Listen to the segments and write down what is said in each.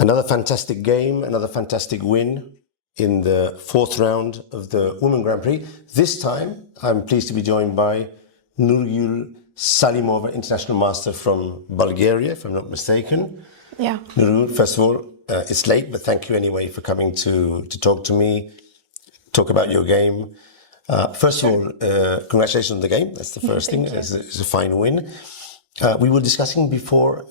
Another fantastic game, another fantastic win in the fourth round of the Women Grand Prix. This time, I'm pleased to be joined by Nurgyul Salimova, international master from Bulgaria, if I'm not mistaken. Yeah. Nurgyul, first of all, it's late, but thank you anyway for coming to talk to me, talk about your game. First of all, congratulations on the game. That's the first thing. It's a fine win. We were discussing before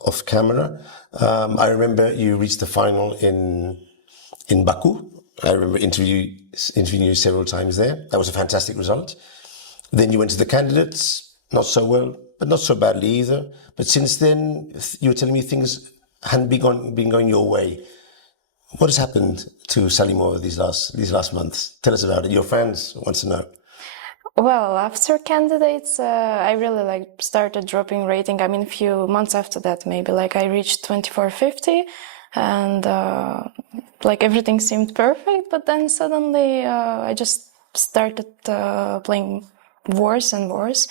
off camera. I remember you reached the final in Baku. I remember interviewing you several times there. That was a fantastic result. Then you went to the candidates, not so well, but not so badly either. But since then, you were telling me things hadn't been going your way. What has happened to Salimova these last months? Tell us about it. Your fans want to know. Well, after candidates, I really started dropping rating. I mean, a few months after that, maybe I reached 2450, and everything seemed perfect. But then suddenly, I just started playing worse and worse.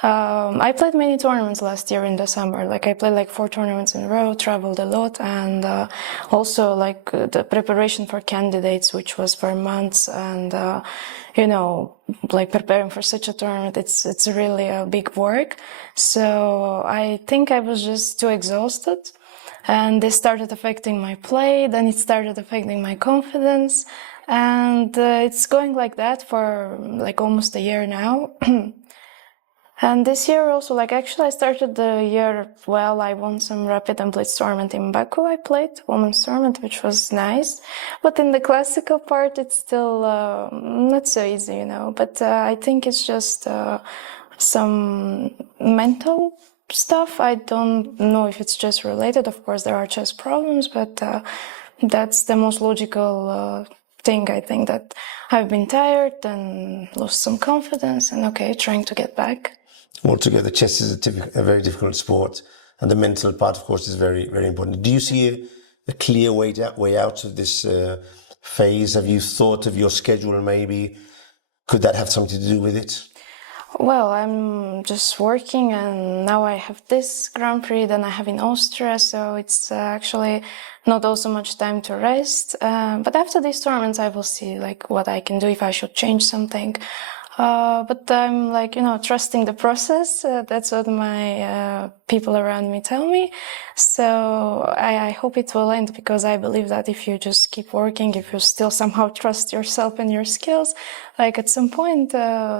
I played many tournaments last year in the summer. I played 4 tournaments in a row, traveled a lot, and also the preparation for candidates, which was for months, and preparing for such a tournament, it's really a big work. So I think I was just too exhausted, and this started affecting my play. Then it started affecting my confidence, and it's going like that for almost a year now. And this year also, actually I started the year well. I won some rapid and blitz tournament in Baku. I played women's tournament, which was nice. But in the classical part, it's still not so easy, But I think it's just some mental stuff. I don't know if it's chess related. Of course, there are chess problems, but that's the most logical thing. I think that I've been tired and lost some confidence and trying to get back. Altogether, chess is a very difficult sport, and the mental part, of course, is very, very important. Do you see a clear way out of this phase? Have you thought of your schedule maybe? Could that have something to do with it? Well, I'm just working, and now I have this Grand Prix, then I have in Austria, so it's actually not also much time to rest. But after these tournaments, I will see what I can do, if I should change something. But I'm trusting the process. That's what my people around me tell me. So I hope it will end, because I believe that if you just keep working, if you still somehow trust yourself and your skills, at some point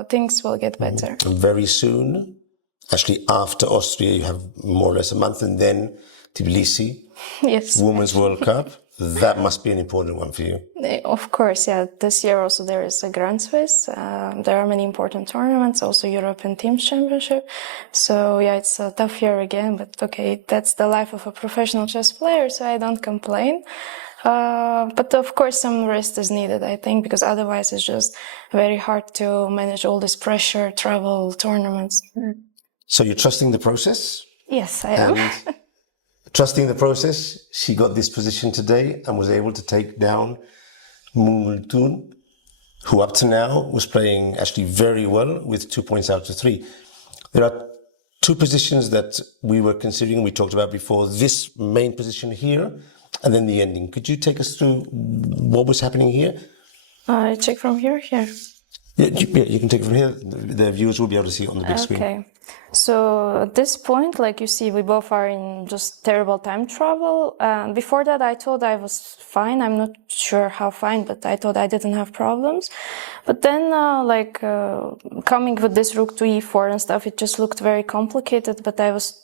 things will get better. Very soon, actually after Austria, you have more or less a month, and then Tbilisi, yes, Women's World Cup. That must be an important one for you. Of course, yeah. This year also there is a Grand Swiss. There are many important tournaments, also European Teams Championship. So yeah, it's a tough year again, but that's the life of a professional chess player, so I don't complain. But of course some rest is needed, I think, because otherwise it's just very hard to manage all this pressure, travel, tournaments. So you're trusting the process? Yes, I am. Trusting the process, she got this position today and was able to take down Munguntuul, who up to now was playing actually very well with 2 points out of 3. There are 2 positions that we were considering, we talked about before, this main position here and then the ending. Could you take us through what was happening here? I check from here? Here. Yeah, you can take it from here. The viewers will be able to see it on the big screen. Okay. So at this point, you see, we both are in just terrible time travel. Before that, I thought I was fine. I'm not sure how fine, but I thought I didn't have problems. But then, coming with this rook to e4 and stuff, it just looked very complicated. But I was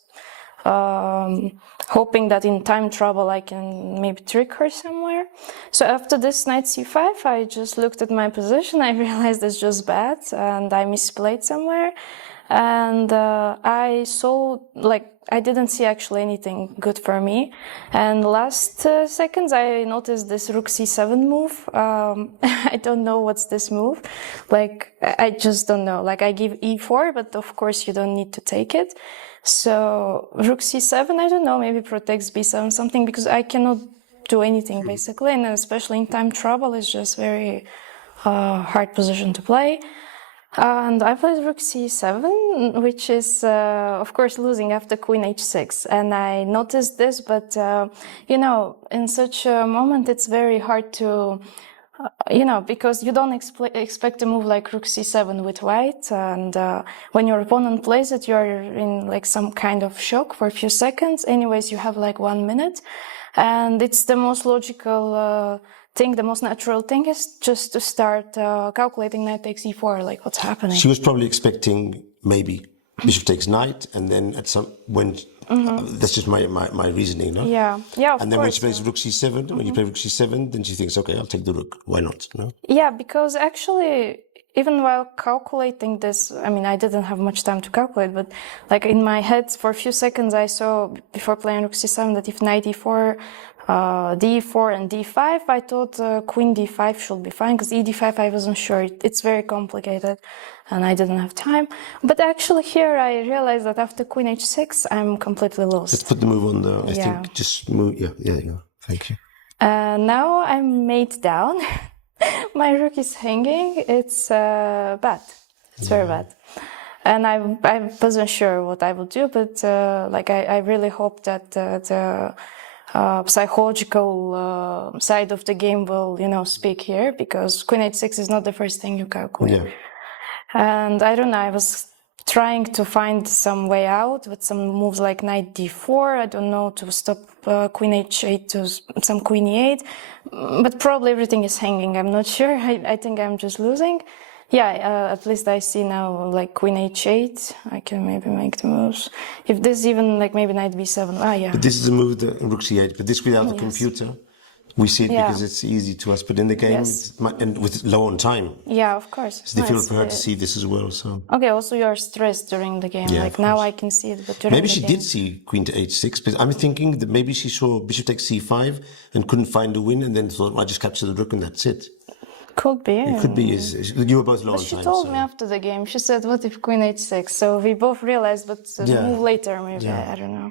hoping that in time trouble I can maybe trick her somewhere. So after this knight c5, I just looked at my position. I realized it's just bad, and I misplayed somewhere. And I saw, I didn't see actually anything good for me. And last seconds, I noticed this rook c7 move. I don't know what's this move. I just don't know. I give e4, but of course you don't need to take it. So rook c7, I don't know, maybe protects b7 something, because I cannot do anything basically. And especially in time trouble, it's just very hard position to play. And I played rook c7, which is, of course, losing after queen h6. And I noticed this, but, you know, in such a moment, it's very hard to, you know, because you don't expect a move like rook c7 with white. And when your opponent plays it, you're in like some kind of shock for a few seconds. Anyways, you have like 1 minute. And it's the most logical thing, the most natural thing is just to start calculating knight takes e4, like what's happening. She was probably expecting maybe bishop takes knight, and then at some when that's just my reasoning, no? Yeah, yeah. And then when she plays rook c7, when you play rook c7, then she thinks, okay, I'll take the rook. Why not? No. Yeah, because actually, even while calculating this, I mean, I didn't have much time to calculate, but like in my head, for a few seconds, I saw before playing rook c7 that if knight e4, d4 and d5, I thought queen d5 should be fine, because e d5 I wasn't sure. It's very complicated and I didn't have time. But actually here I realized that after queen h6 I'm completely lost. Let's put the move on the, I Yeah. think, just move, yeah, thank you. Now I'm mate down. My rook is hanging. It's bad. It's very bad. And I wasn't sure what I would do, but like I really hope that the psychological side of the game will, you know, speak here, because queen h6 is not the first thing you calculate. Yeah. And I don't know, I was trying to find some way out with some moves like knight d4, I don't know, to stop queen h8 to some queen e8, but probably everything is hanging, I'm not sure. I think I'm just losing. Yeah, at least I see now like queen h8, I can maybe make the moves. If this even like maybe knight b7, yeah. But this is a move, the rook c8, but this without the computer, we see it Yeah. because it's easy to us, but in the game, Yes. and with low on time, Yeah, of course. it's difficult for her to see this as well, so. Okay, also you're stressed during the game, Yeah, like of now course. I can see it, but during Maybe the she game. did see queen to h6, but I'm thinking that maybe she saw bishop takes c5 and couldn't find a win, and then thought, I just capture the rook and that's it. Could be. It could be, you were both low But on she time. told so. me after the game, she said, what if queen h6? So we both realized, but Yeah. move later maybe, Yeah. I don't know.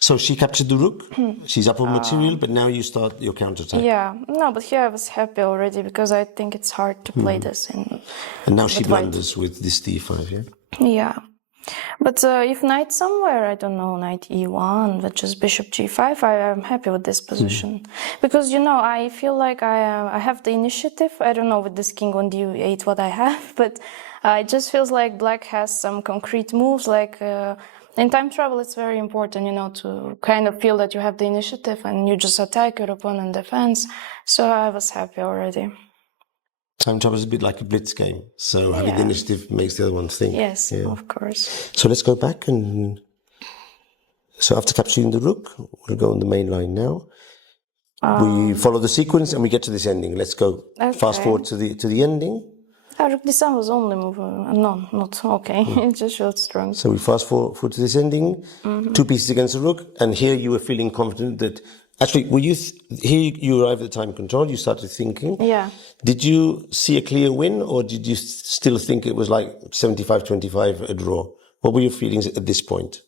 So she captured the rook, she's up on material, but now you start your counterattack. Yeah, no, but here I was happy already, because I think it's hard to play this in... And now she With white. blunders with this d5, yeah? Yeah. But if knight somewhere, I don't know, knight e1, but just bishop g5, I'm happy with this position. Because, you know, I feel like I have the initiative. I don't know with this king on d8 what I have, but it just feels like black has some concrete moves. Like in time travel, it's very important, you know, to kind of feel that you have the initiative and you just attack your opponent defense. So I was happy already. Time travel is a bit like a blitz game, so having the Yeah. initiative makes the other one think. Yes, Yeah. of course. So let's go back and... So after capturing the rook, we'll go on the main line now. We follow the sequence and we get to this ending. Let's go fast Okay. forward to the ending. Rook d7 was only move. No, not okay. It just showed strong. So we fast forward to this ending, 2 pieces against the rook, and here you were feeling confident that... Actually, were you here you arrived at the time control, you started thinking. Yeah. Did you see a clear win, or did you still think it was like 75-25 a draw? What were your feelings at this point?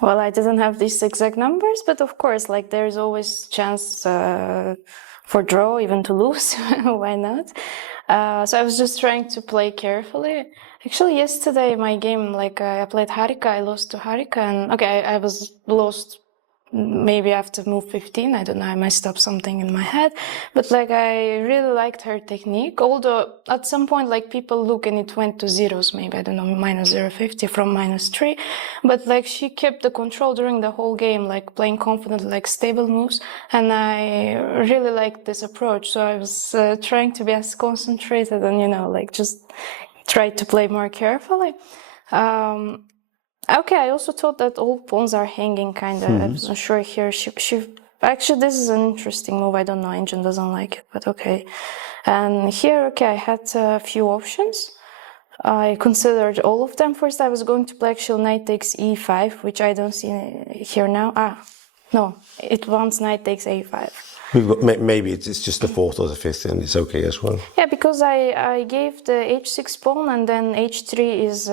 Well, I didn't have these exact numbers, but of course, like there's always chance for draw, even to lose. Why not? So I was just trying to play carefully. Actually, yesterday my game, like I played Harika, I lost to Harika, and okay, I was lost maybe after move 15, I don't know, I messed up something in my head, but like I really liked her technique, although at some point like people look and it went to zeros, maybe, I don't know, minus 0.50 from -3, but like she kept the control during the whole game, like playing confident, like stable moves, and I really liked this approach, so I was trying to be as concentrated and, you know, like just try to play more carefully. Okay, I also thought that all pawns are hanging, kind of. I wasn't sure here. Actually, this is an interesting move. I don't know. Engine doesn't like it, but okay. And here, okay, I had a few options. I considered all of them. First, I was going to play actually knight takes e5, which I don't see here now. No, it wants knight takes a5. Maybe it's just the fourth or the fifth, and it's okay as well. Yeah, because I gave the h6 pawn, and then h3 is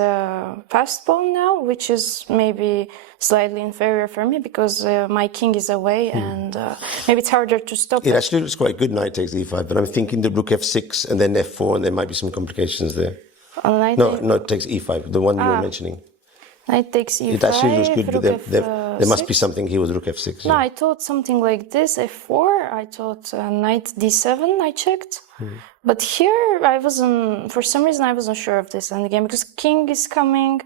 fast pawn now, which is maybe slightly inferior for me because my king is away, and maybe it's harder to stop It it. actually looks quite good, knight takes e5, but I'm thinking the rook f6 and then f4, and there might be some complications there. No, it takes e5, the one you were mentioning. Knight takes e5. It actually looks good, but rook there must be something here with rook f6. No, I thought something like this, f4. I thought knight d7, I checked. But here, for some reason, I wasn't sure of this endgame because king is coming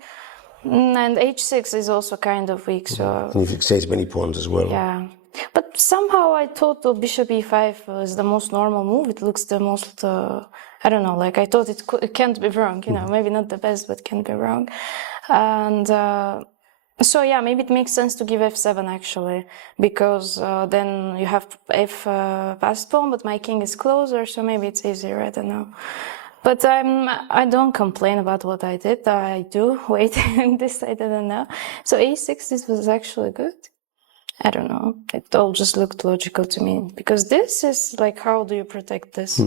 and h6 is also kind of weak. So And you fixate many pawns as well. yeah. But somehow I thought the bishop e5 is the most normal move. It looks the most, I don't know, like I thought it can't be wrong, maybe not the best, but can be wrong. And so yeah, maybe it makes sense to give f7 actually, because then you have f passed pawn, but my king is closer, so maybe it's easier, I don't know. But I don't complain about what I did. I do wait, this I didn't know. So a6, this was actually good. I don't know. It all just looked logical to me, because this is like, how do you protect this?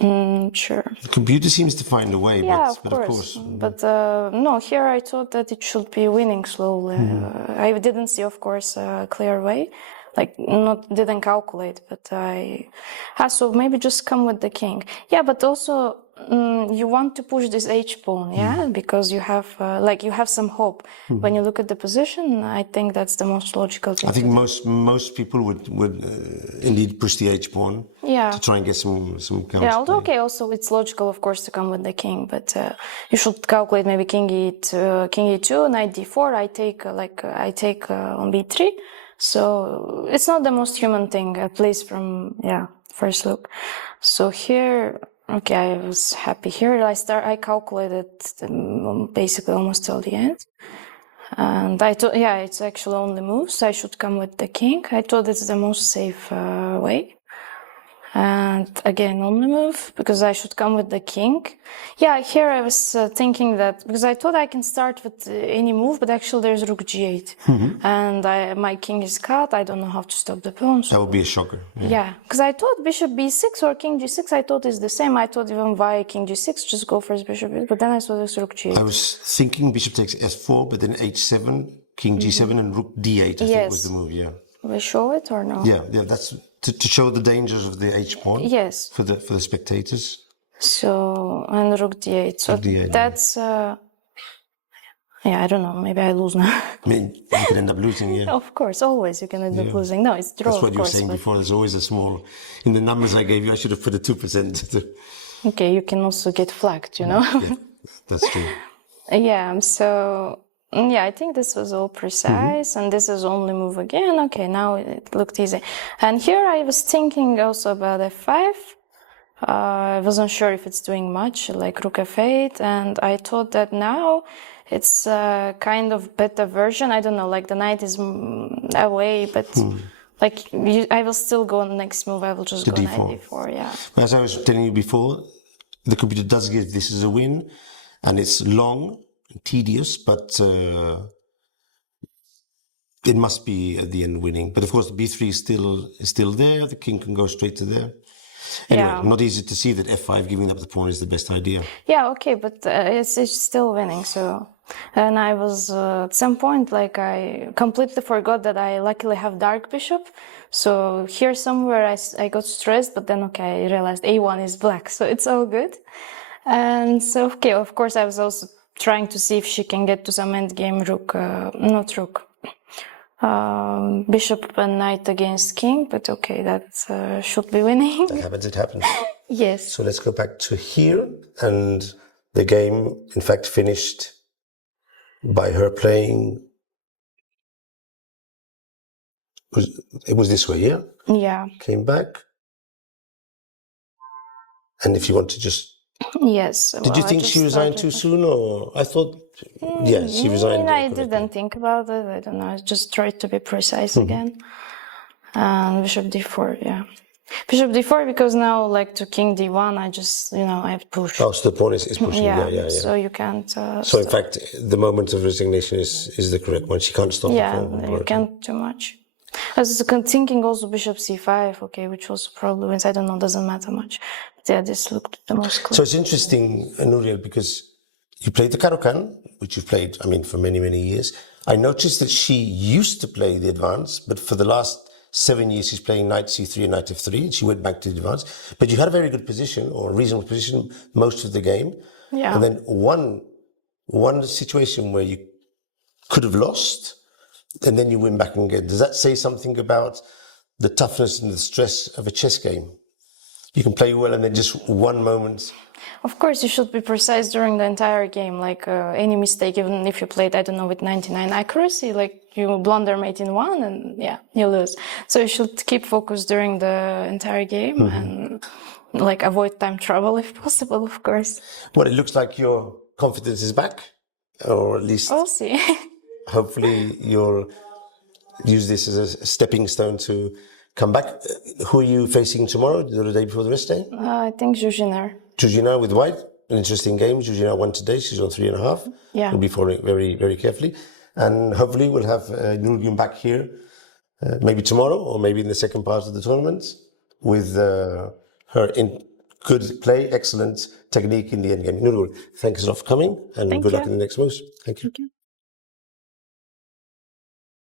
Sure. The computer seems to find a way, Yeah, but of course. But no, here I thought that it should be winning slowly. I didn't see, of course, a clear way. Like, didn't calculate, but so maybe just come with the king. Yeah, but also, you want to push this h-pawn, yeah? Because you have, you have some hope. When you look at the position, I think that's the most logical thing. I think most people would indeed push the h-pawn to try and get some counter. Yeah, although, okay, also it's logical, of course, to come with the king, but you should calculate maybe king e2, knight d4, I take on b3. So it's not the most human thing, at least from, first look. So here, okay, I was happy here. I calculated basically almost till the end. And I thought, it's actually only moves. I should come with the king. I thought it's the most safe way. And again, only move, because I should come with the king. Yeah, here I was thinking that, because I thought I can start with any move, but actually there's rook g8. And my king is cut, I don't know how to stop the pawns. That would be a shocker. Yeah, because I thought bishop b6 or king g6, I thought it's the same. I thought even why king g6, just go first bishop, but then I saw this rook g8. I was thinking bishop takes s4, but then h7, king g7, and rook d8, I think was the move, yeah. We show it or no? Yeah, that's to show the dangers of the h-pawn. Yes. For the spectators. So, and rook d8. So d8, that's, I don't know, maybe I lose now. I mean, you can end up losing, yeah. Of course, always you can end up losing. No, it's draw, That's what you were saying but before, there's always a small, in the numbers I gave you, I should have put a 2%. Okay, you can also get flagged, Yeah, that's true. I think this was all precise, and this is only move again. Okay, now it looked easy. And here I was thinking also about f5. I wasn't sure if it's doing much, like rook f8, and I thought that now it's a kind of better version. I don't know, like the knight is away, but I will still go on the next move. I will just go knight d4, yeah. As I was telling you before, the computer does give this as a win, and it's long, tedious, but it must be at the end winning. But of course, the b3 is still there. The king can go straight to there. Anyway, not easy to see that f5 giving up the pawn is the best idea. Yeah, okay, but it's still winning. So, and I was at some point I completely forgot that I luckily have dark bishop. So here somewhere I got stressed, but then I realized a1 is black, so it's all good. And so of course I was also trying to see if she can get to some endgame bishop and knight against king, but that should be winning. It happens. Yes. So let's go back to here, and the game, in fact, finished by her playing. It was this way, yeah? Yeah. Came back. And if you want to just... Yes. Did you think she resigned too soon, or I thought, she resigned? I didn't think about it. I don't know. I just tried to be precise again. And bishop d4, yeah. Bishop d4, because now, to king d1, I just, I have to push. Oh, so the pawn is pushing, yeah. So you can't... so in fact, the moment of resignation is the correct one. She can't stop the pawn. Yeah, you can't too much. I was thinking also bishop c5, which was probably wins. I don't know, doesn't matter much. But yeah, this looked the most clear. So it's interesting, Nurgyul, because you played the Caro-Kann, which you've played, for many, many years. I noticed that she used to play the advance, but for the last 7 years she's playing knight c3 and knight f3, and she went back to advance. But you had a very good position, or a reasonable position, most of the game. Yeah. And then one situation where you could have lost, and then you win back again. Does that say something about the toughness and the stress of a chess game? You can play well, and then just one moment. Of course, you should be precise during the entire game. Like any mistake, even if you played, I don't know, with 99 accuracy, like you blunder mate in one, and yeah, you lose. So you should keep focused during the entire game and like avoid time trouble if possible, of course. Well, it looks like your confidence is back, or at least We'll see. hopefully you'll use this as a stepping stone to come back. Who are you facing tomorrow, the day before the rest day? I think Zhu Jiner. Zhu Jiner with white, an interesting game. Zhu Jiner won today, she's on 3.5. Yeah. We'll be following it very, very carefully. And hopefully we'll have Nurgyul back here, maybe tomorrow, or maybe in the second part of the tournament, with her in good play, excellent technique in the endgame. Nurgyul, thanks a lot for coming, and good luck in the next moves. Thank you.